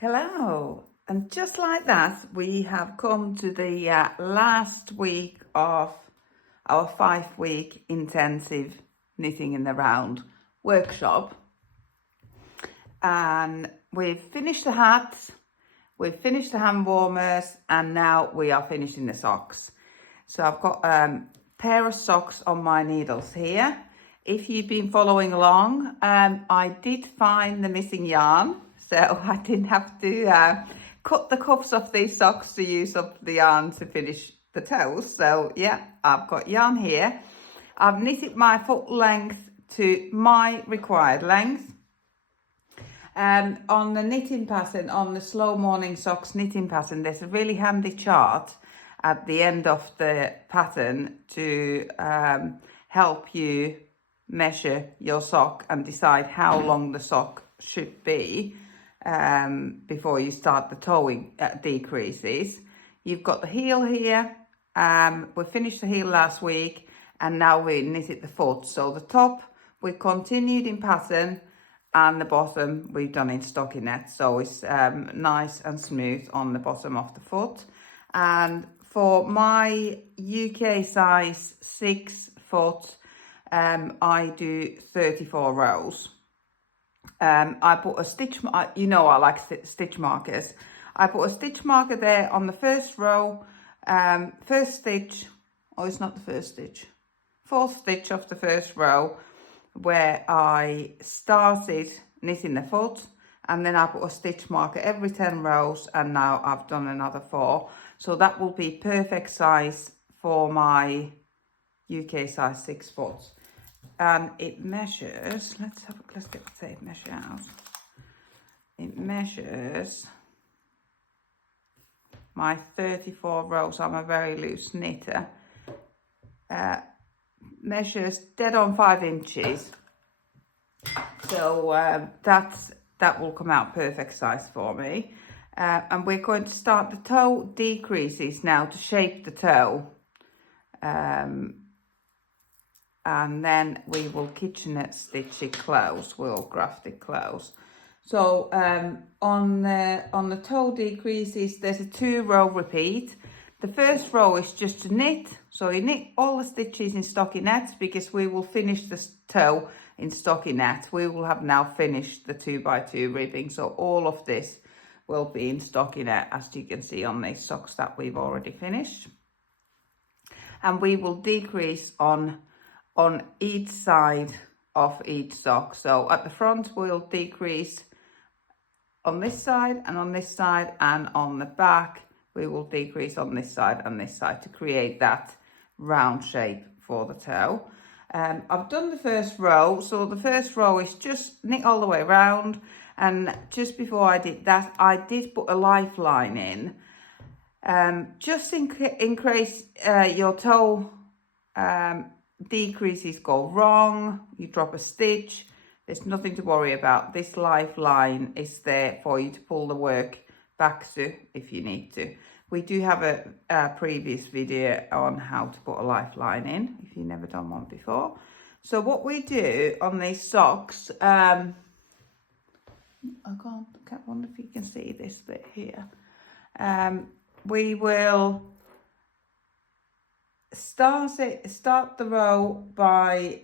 Hello, and just like that, we have come to the last week of our 5-week intensive knitting in the round workshop. And we've finished the hats, we've finished the hand warmers, and now we are finishing the socks. So I've got a pair of socks on my needles here. If you've been following along, I did find the missing yarn. So I didn't have to cut the cuffs off these socks to use up the yarn to finish the toes. So yeah, I've got yarn here. I've knitted my foot length to my required length. On the knitting pattern, on the Slow Morning Socks knitting pattern, there's a really handy chart at the end of the pattern to help you measure your sock and decide how long the sock should be before you start the toeing decreases. You've got the heel here. We finished the heel last week and now we knitted the foot. So the top we continued in pattern and the bottom we've done in stockinette. So it's nice and smooth on the bottom of the foot. And for my UK size 6 foot, I do 34 rows. I put a stitch, you know I like stitch markers. I put a stitch marker there on the first row, first stitch, oh it's not the first stitch, fourth stitch of the first row where I started knitting the foot, and then I put a stitch marker every 10 rows, and now I've done another 4. So that will be perfect size for my UK size 6 foot. And it measures, let's get the tape measure out. It measures my 34 rows. I'm a very loose knitter. Measures dead on 5 inches. So that will come out perfect size for me. And we're going to start the toe decreases now to shape the toe. And then we will kitchenette stitch it close, we'll graft it close. So on the toe decreases, there's a 2-row repeat. The first row is just to knit, so you knit all the stitches in stockinette because we will finish the toe in stockinette. We will have now finished the 2x2 ribbing, so all of this will be in stockinette, as you can see on these socks that we've already finished. And we will decrease on each side of each sock. So at the front we'll decrease on this side and on this side, and on the back we will decrease on this side and this side to create that round shape for the toe. I've done the first row, so the first row is just knit all the way around, and just before I did that I did put a lifeline in, just in case your toe decreases go wrong, you drop a stitch, there's nothing to worry about. This lifeline is there for you to pull the work back to if you need to. We do have a previous video on how to put a lifeline in if you've never done one before. So what we do on these socks, I can't wonder if you can see this bit here. We will start the row by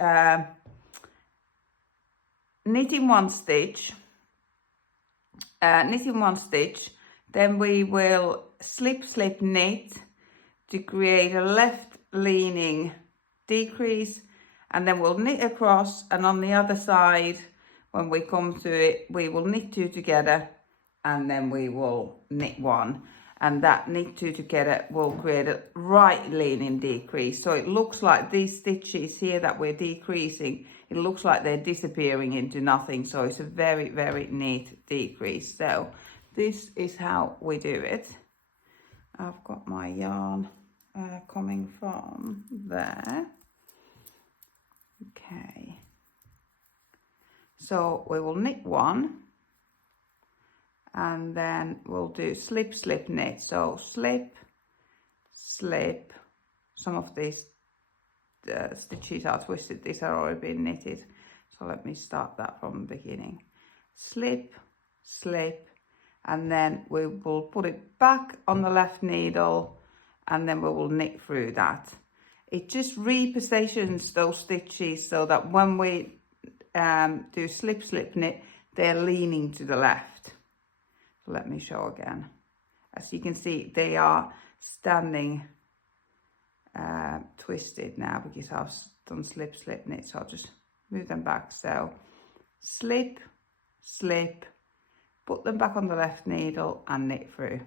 knitting one stitch, then we will slip knit to create a left leaning decrease, and then we'll knit across, and on the other side when we come to it we will knit 2 together, and then we will knit 1. And that knit 2 together will create a right leaning decrease. So it looks like these stitches here that we're decreasing, it looks like they're disappearing into nothing. So it's a very, very neat decrease. So this is how we do it. I've got my yarn coming from there. Okay. So we will knit 1. And then we'll do slip knit. So slip, some of these stitches are twisted, these are already been knitted, so let me start that from the beginning. Slip, and then we will put it back on the left needle, and then we will knit through that. It just repositions those stitches so that when we do slip slip knit, they're leaning to the left. So let me show again. As you can see, they are standing twisted now because I've done slip slip knit, so I'll just move them back. So slip slip, put them back on the left needle and knit through.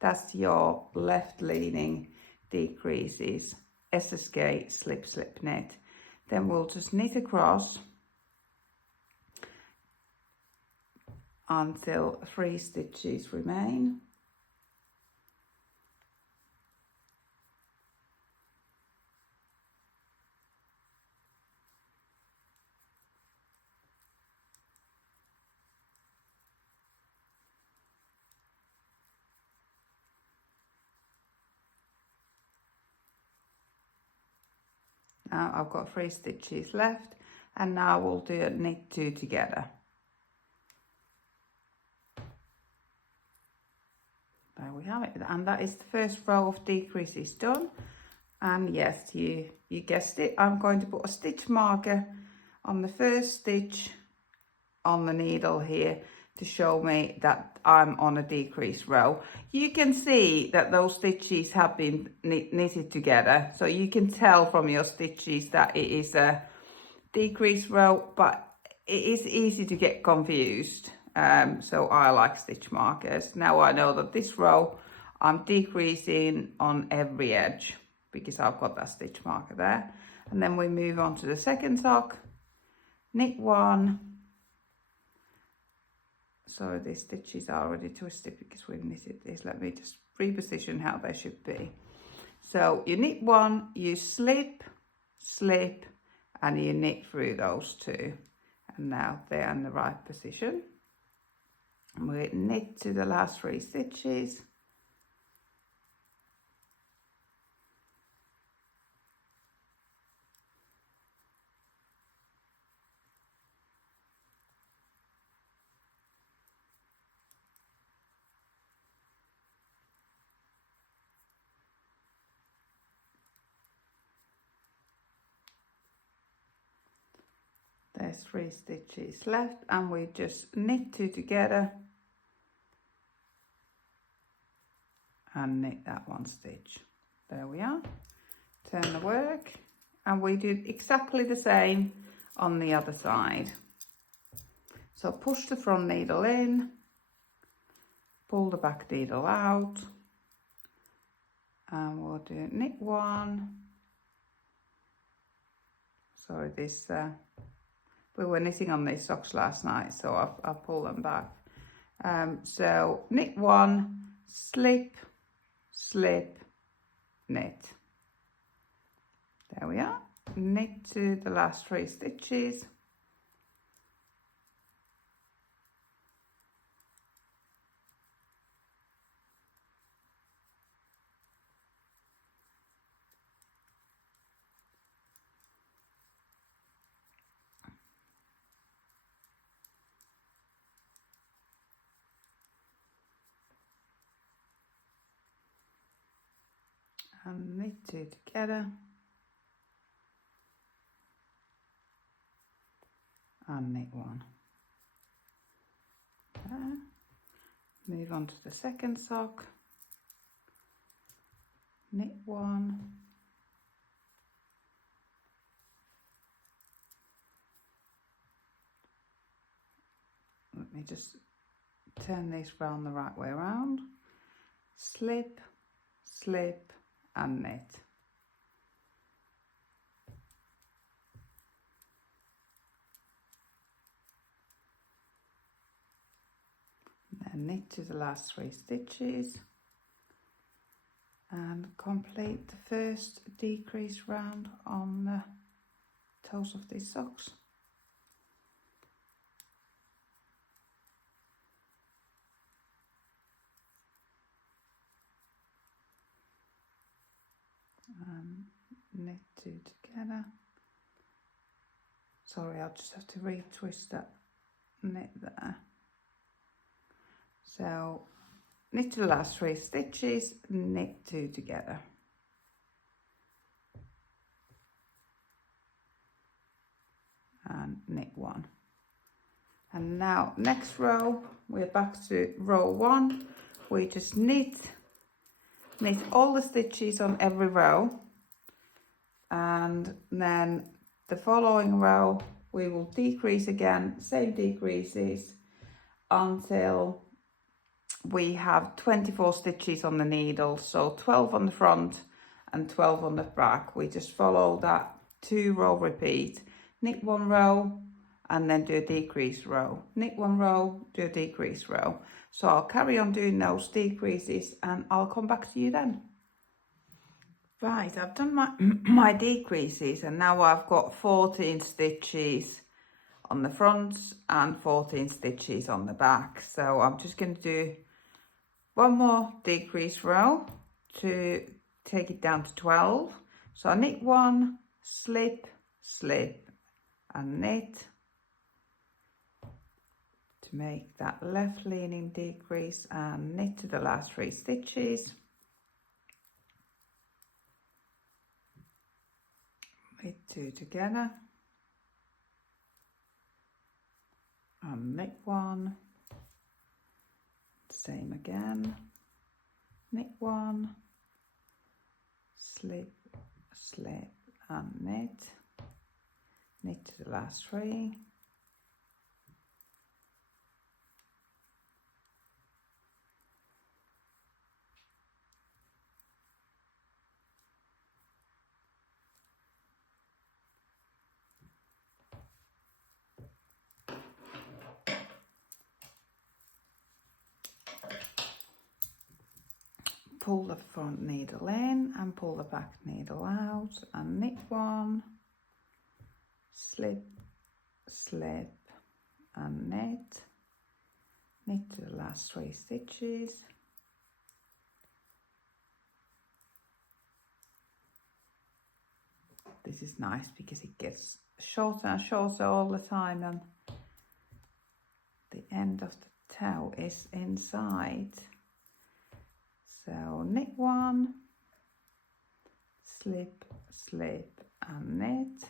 That's your left leaning decreases SSK slip slip knit. Then we'll just knit across until 3 stitches remain. Now I've got 3 stitches left, and now we'll do a knit 2 together. There we have it, and that is the first row of decreases done. And yes, you guessed it, I'm going to put a stitch marker on the first stitch on the needle here to show me that I'm on a decrease row. You can see that those stitches have been knitted together, so you can tell from your stitches that it is a decrease row, but it is easy to get confused. So I like stitch markers. Now I know that this row I'm decreasing on every edge because I've got that stitch marker there. And then we move on to the second sock. Knit 1. Sorry, these stitches are already twisted because we've knitted this. Let me just reposition how they should be. So you knit 1, you slip, slip, and you knit through those 2. And now they're in the right position. And we knit to the last 3 stitches. There's 3 stitches left, and we just knit 2 together and knit that 1 stitch. There we are. Turn the work, and we do exactly the same on the other side. So push the front needle in, pull the back needle out, and we'll do knit 1. Sorry, this we were knitting on these socks last night, so I'll pull them back. So knit 1, slip, slip, knit. There we are. Knit to the last 3 stitches. And knit 2 together. And knit 1. There. Move on to the second sock. Knit 1. Let me just turn this round the right way around. Slip, slip, and knit. Then knit to the last 3 stitches and complete the first decrease round on the toes of these socks. And knit 2 together. Sorry, I'll just have to retwist that knit there. So knit to the last 3 stitches, knit 2 together. And knit 1. And now next row, we're back to row 1. We just knit all the stitches on every row. And then the following row, we will decrease again, same decreases until we have 24 stitches on the needle. So 12 on the front and 12 on the back. We just follow that 2 row repeat. Knit 1 row and then do a decrease row. Knit 1 row, do a decrease row. So I'll carry on doing those decreases and I'll come back to you then. Right, I've done my decreases and now I've got 14 stitches on the front and 14 stitches on the back. So I'm just going to do 1 more decrease row to take it down to 12. So I knit 1, slip, slip and knit to make that left leaning decrease and knit to the last 3 stitches. Knit 2 together and knit 1, same again, knit 1, slip, slip and knit to the last 3, pull the front needle in and pull the back needle out and knit 1, slip, slip and knit to the last 3 stitches. This is nice because it gets shorter and shorter all the time and the end of the toe is inside. So knit 1, slip, slip and knit.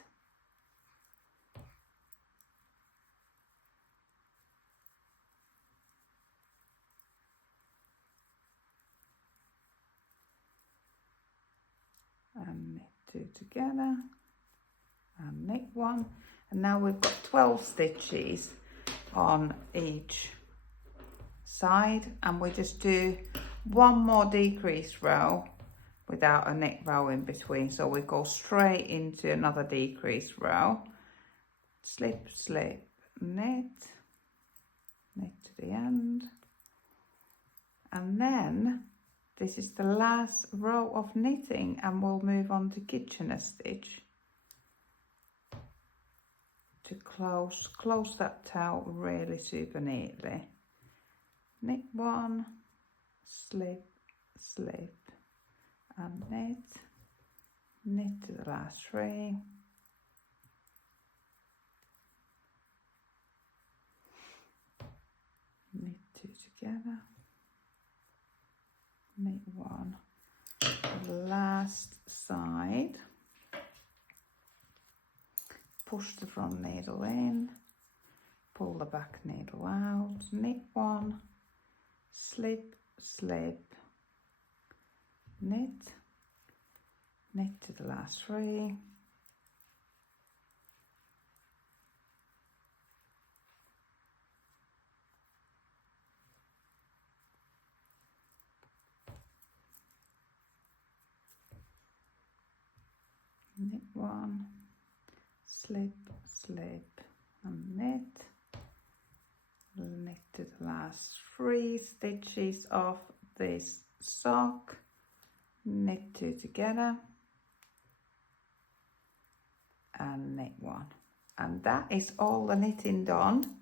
And knit 2 together and knit 1. And now we've got 12 stitches on each side and we just do 1 more decrease row without a knit row in between. So we go straight into another decrease row, slip, slip, knit to the end. And then this is the last row of knitting and we'll move on to Kitchener stitch to close that toe really super neatly. Knit 1, slip, slip and knit to the last 3, knit 2 together, knit 1, the last side, push the front needle in, pull the back needle out, knit 1, slip, slip, knit to the last 3, knit 1, slip, slip and knit to the last 3 stitches of this sock, knit 2 together and knit 1. And that is all the knitting done.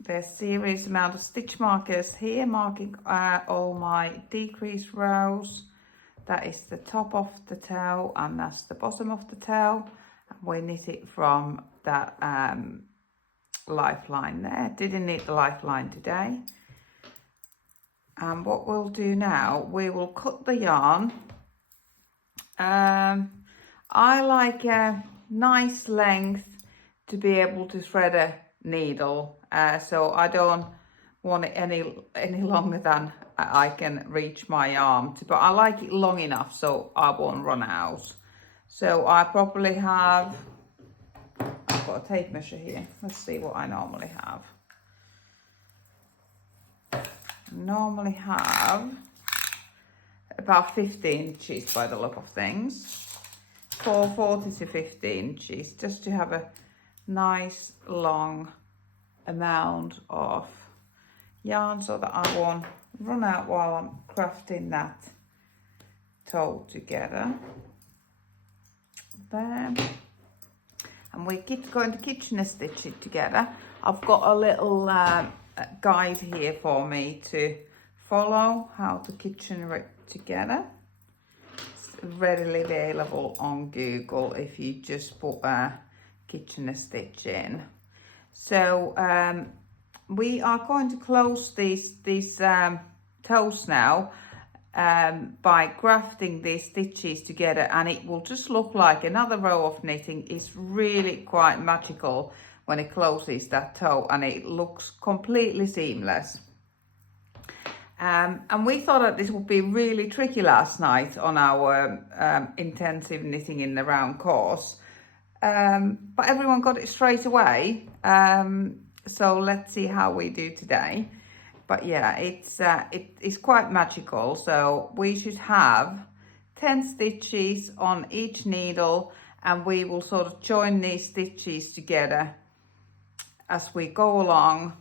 There's serious amount of stitch markers here marking all my decrease rows. That is the top of the toe and that's the bottom of the toe. And we knit it from that lifeline there. Didn't need the lifeline today. And what we'll do now, we will cut the yarn. I like a nice length to be able to thread a needle, so I don't want it any longer than I can reach my arm to, but I like it long enough so I won't run out. So I probably have, I've got a tape measure here. Let's see what I normally have. I normally have about 15 inches by the look of things. 40 to 15 inches, just to have a nice long amount of yarn so that I won't run out while I'm crafting that toe together. There. And we're going to Kitchener stitch it together. I've got a little guide here for me to follow how to Kitchener it together. It's readily available on Google if you just put a Kitchener stitch in. So we are going to close these toes now by grafting these stitches together, and it will just look like another row of knitting. It's really quite magical when it closes that toe, and it looks completely seamless. And we thought that this would be really tricky last night on our intensive knitting in the round course, but everyone got it straight away. So let's see how we do today. But yeah, it's quite magical. So we should have 10 stitches on each needle, and we will sort of join these stitches together as we go along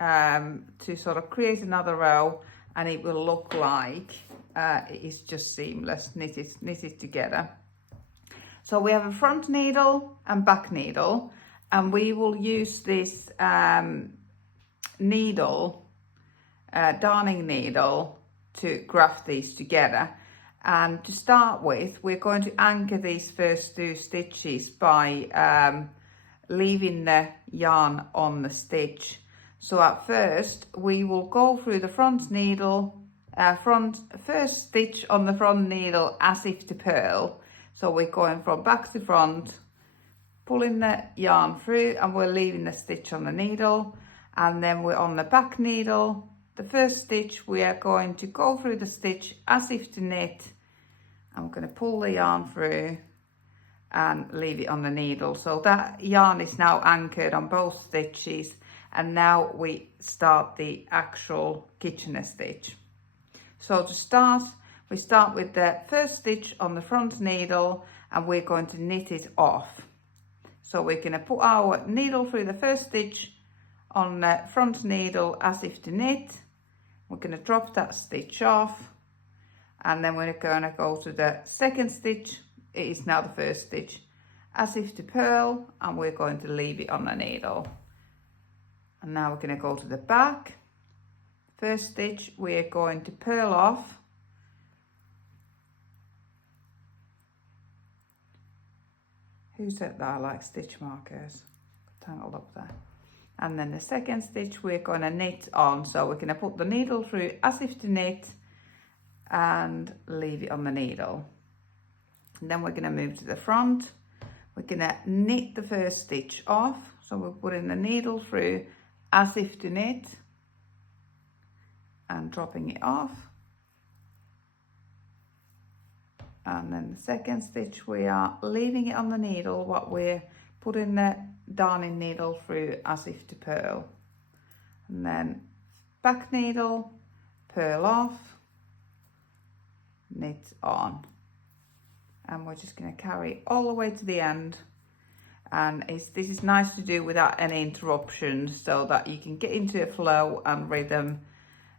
to sort of create another row, and it will look like it is just seamless, knitted together. So we have a front needle and back needle, and we will use this needle, darning needle, to graft these together. And to start with, we're going to anchor these first 2 stitches by leaving the yarn on the stitch. So at first we will go through the front needle, first stitch on the front needle as if to purl. So we're going from back to front, pulling the yarn through, and we're leaving the stitch on the needle. And then we're on the back needle, the first stitch, we are going to go through the stitch as if to knit. I'm going to pull the yarn through and leave it on the needle. So that yarn is now anchored on both stitches, and now we start the actual Kitchener stitch. So to start, we start with the first stitch on the front needle, and we're going to knit it off. So we're going to put our needle through the first stitch on the front needle as if to knit. We're going to drop that stitch off, and then we're going to go to the second stitch. It is now the first stitch as if to purl, and we're going to leave it on the needle. And now we're going to go to the back. First stitch, we're going to purl off. Who said that I like stitch markers? Tangled up there. And then the second stitch, we're going to knit on. So we're going to put the needle through as if to knit and leave it on the needle. And then we're going to move to the front. We're going to knit the first stitch off. So we're putting the needle through as if to knit and dropping it off. And then the second stitch, we are leaving it on the needle, what we're putting the darning needle through as if to purl. And then back needle, purl off, knit on. And we're just going to carry all the way to the end. And this is nice to do without any interruptions, so that you can get into a flow and rhythm.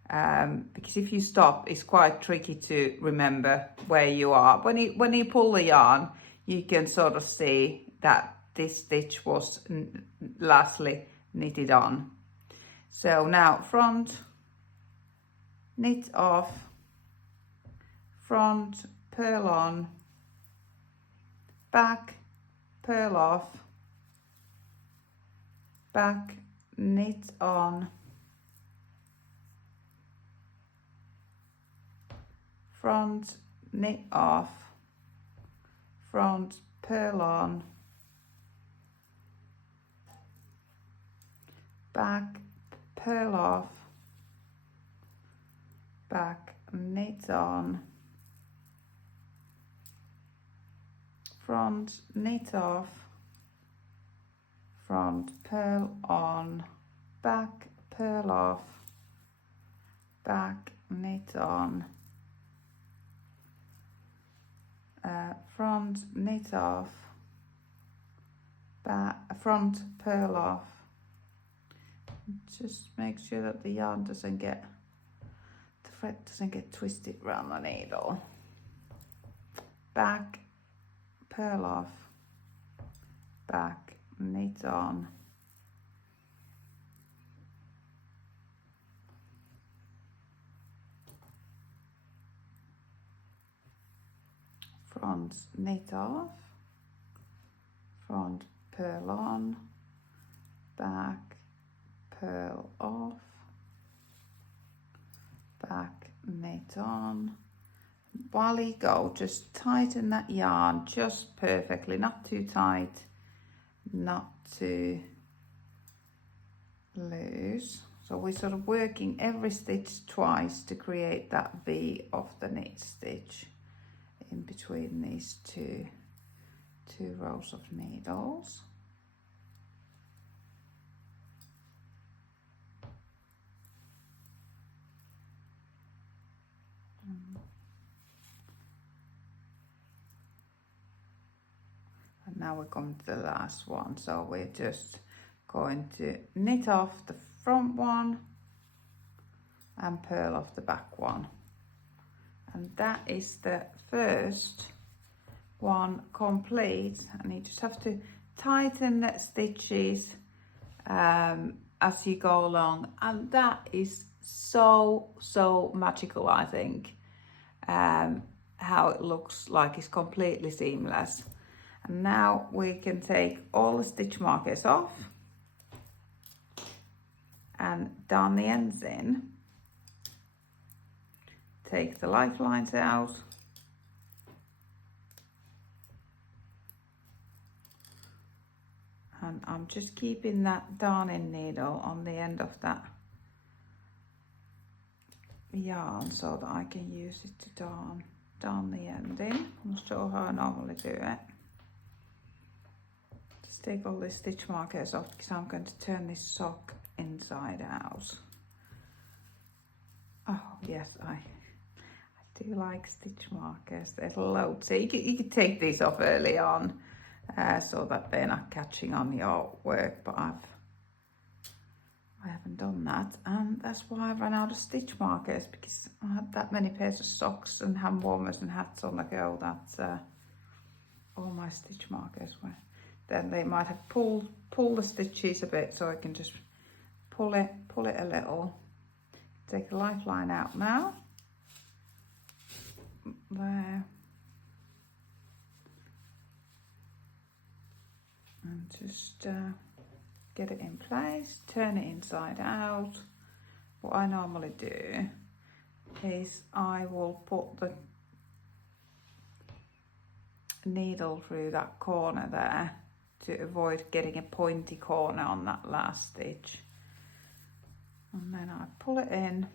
Because if you stop, it's quite tricky to remember where you are. When you pull the yarn, you can sort of see that this stitch was lastly knitted on. So now front, knit off, front, purl on, back, purl off, back, knit on, front, knit off, front, purl on, back, purl off, back, knit on, front, knit off, front, purl on, back, purl off, back, knit on, front, knit off, back, front, purl off. Just make sure that the yarn doesn't get, the thread doesn't get twisted around the needle. Back, purl off, back, knit on, front, knit off, front, purl on, back, purl off, back, knit on. While you go, just tighten that yarn just perfectly, not too tight, not too loose. So we're sort of working every stitch twice to create that V of the knit stitch in between these two rows of needles. And now we're going to the last one, so we're just going to knit off the front one and purl off the back one, and that is the first one complete. And you just have to tighten the stitches as you go along, and that is so magical, I think, how it looks like it's completely seamless. And now we can take all the stitch markers off and darn the ends in. Take the lifelines out. And I'm just keeping that darning needle on the end of that yarn so that I can use it to darn the end in. I'm not sure how I normally do it. Just take all the stitch markers off because I'm going to turn this sock inside out. Oh yes, I do like stitch markers. There's loads. So you could take these off early on so that they're not catching on your work, but I haven't done that, and that's why I ran out of stitch markers, because I had that many pairs of socks and hand warmers and hats on the go that all my stitch markers were. Then they might have pulled the stitches a bit, so I can just pull it a little. Take the lifeline out now. There. And just get it in place, turn it inside out. What I normally do is I will put the needle through that corner there to avoid getting a pointy corner on that last stitch. And then I pull it in,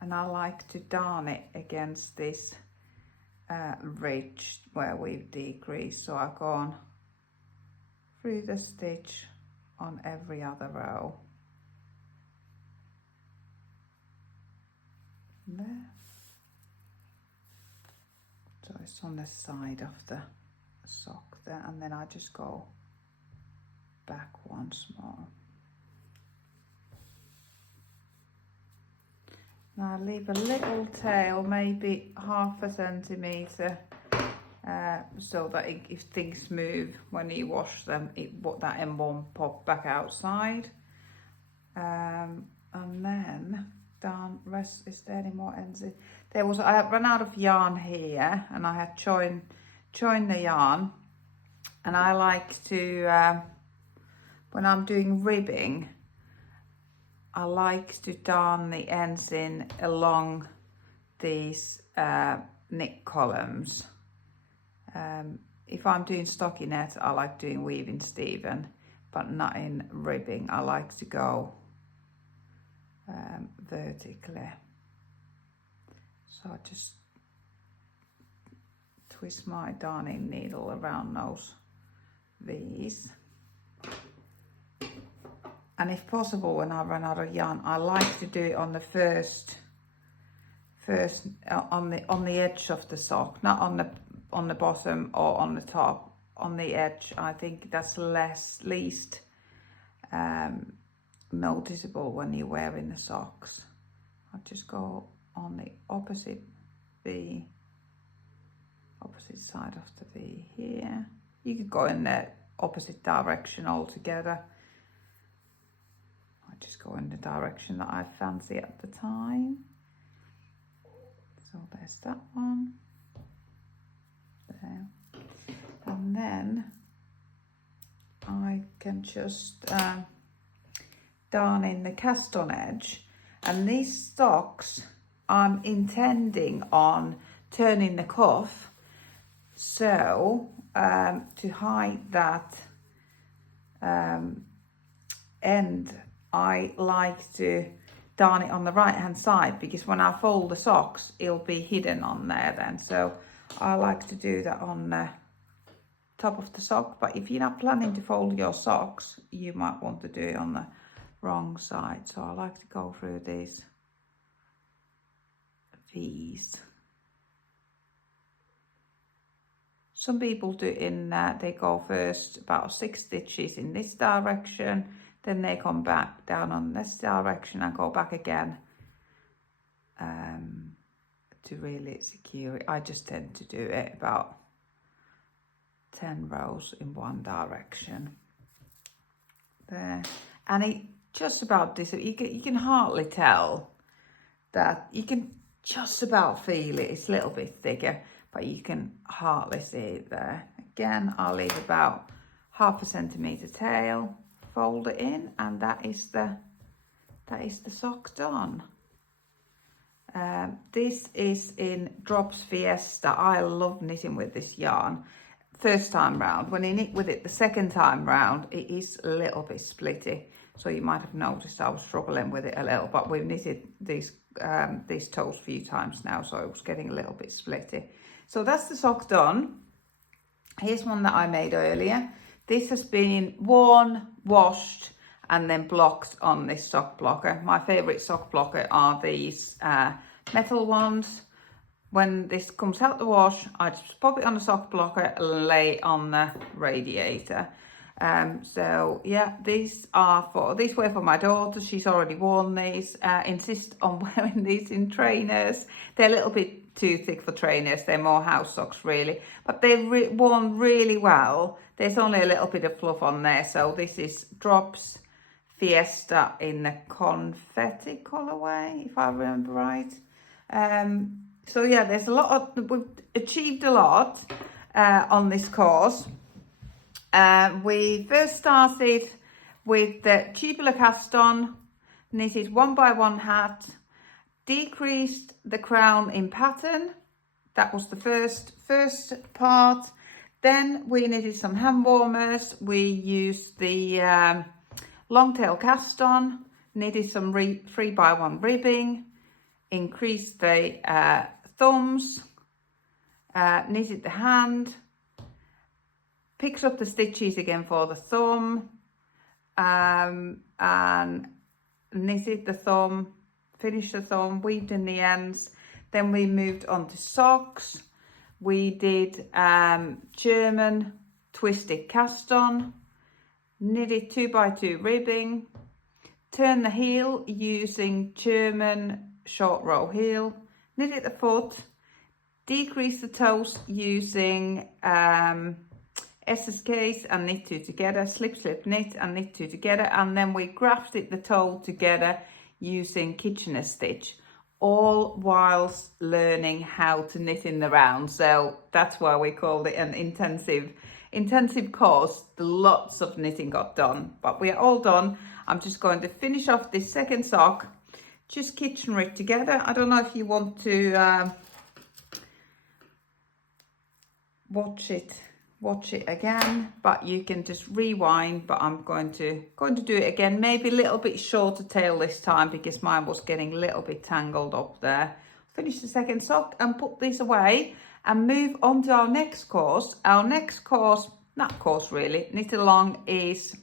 and I like to darn it against this ridge where we've decreased. So I've gone through the stitch on every other row. There. So it's on the side of the sock there, and then I just go back once more. Now I leave a little tail, maybe 1/2 centimetre, so that if things move when you wash them, that end won't pop back outside. And then is there any more ends? I had run out of yarn here, and I had joined the yarn, and I like to when I'm doing ribbing, I like to darn the ends in along these knit columns. If I'm doing stockinette, I like doing weaving Stephen, but not in ribbing. I like to go vertically. So I just twist my darning needle around those V's. And if possible, when I run out of yarn, I like to do it on the first on the edge of the sock, not on the bottom or on the top, on the edge. I think that's least noticeable when you're wearing the socks. I'll just go on the opposite side of the V here. You could go in the opposite direction altogether. I just go in the direction that I fancy at the time. So there's that one. There. And then I can just darn in the cast on edge. And these stocks, I'm intending on turning the cuff. So to hide that end, I like to darn it on the right hand side, because when I fold the socks, it'll be hidden on there then. So I like to do that on the top of the sock. But if you're not planning to fold your socks, you might want to do it on the wrong side. So I like to go through these V's. Some people do in they go first about 6 stitches in this direction, then they come back down on this direction and go back again to really secure it. I just tend to do it about 10 rows in one direction there, and it just about you can hardly tell that. You can just about feel it. It's a little bit thicker, but you can hardly see it there. Again, I'll leave about 1/2 centimetre tail, fold it in, and that is the sock done. This is in Drops Fiesta. I love knitting with this yarn. First time round. When you knit with it the second time round, it is a little bit splitty. So you might have noticed I was struggling with it a little, but we've knitted these toes a few times now, so it was getting a little bit splitty. So that's the sock done. Here's one that I made earlier. This has been worn, washed, and then blocked on this sock blocker. My favourite sock blocker are these metal ones. When this comes out the wash, I just pop it on the sock blocker and lay it on the radiator. So yeah, these were for my daughter. She's already worn these. Insist on wearing these in trainers. They're a little bit too thick for trainers. They're more house socks really, but they're worn really well. There's only a little bit of fluff on there. So this is Drops Fiesta in the confetti colorway, if I remember right. So yeah, there's a lot we've achieved a lot on this course. We first started with the cupola cast on, knitted 1x1 hat, decreased the crown in pattern. That was the first part. Then we knitted some hand warmers. We used the long tail cast on, knitted some 3x1 ribbing, increased the thumbs, knitted the hand, picked up the stitches again for the thumb, and knitted the thumb, finished the thumb, weaved in the ends. Then we moved on to socks. We did German twisted cast on, knitted 2x2 ribbing, turned the heel using German short row heel, knitted the foot, decreased the toes using SSKs and knit 2 together, slip, slip, knit and knit 2 together, and then we grafted the toe together using Kitchener stitch, all whilst learning how to knit in the round. So that's why we called it an intensive intensive course, lots of knitting got done, but we're all done. I'm just going to finish off this second sock, just kitchen rig together. I don't know if you want to watch it again, but you can just rewind. But I'm going to do it again, maybe a little bit shorter tail this time because mine was getting a little bit tangled up there. Finish the second sock and put this away and move on to our next course. Our next course, not course really, knit along is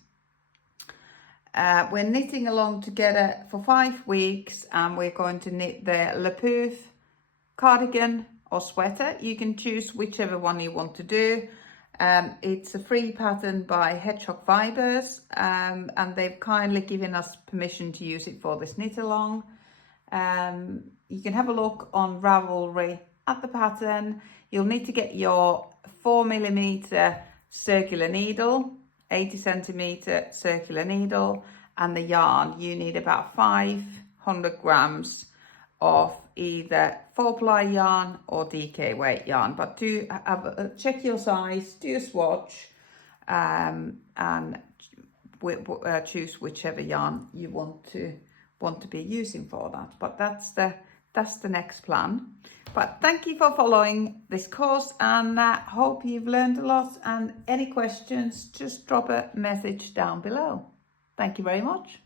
we're knitting along together for 5 weeks, and we're going to knit the Le Pouf cardigan or sweater. You can choose whichever one you want to do. It's a free pattern by Hedgehog Fibers, and they've kindly given us permission to use it for this knit along. You can have a look on Ravelry at the pattern. You'll need to get your 4mm circular needle, 80 centimeter circular needle, and the yarn. You need about 500 grams of either 4-ply yarn or DK weight yarn, but do check your size, do a swatch, and choose whichever yarn you want to be using for that. But that's the next plan. But thank you for following this course, and hope you've learned a lot. And any questions, just drop a message down below. Thank you very much.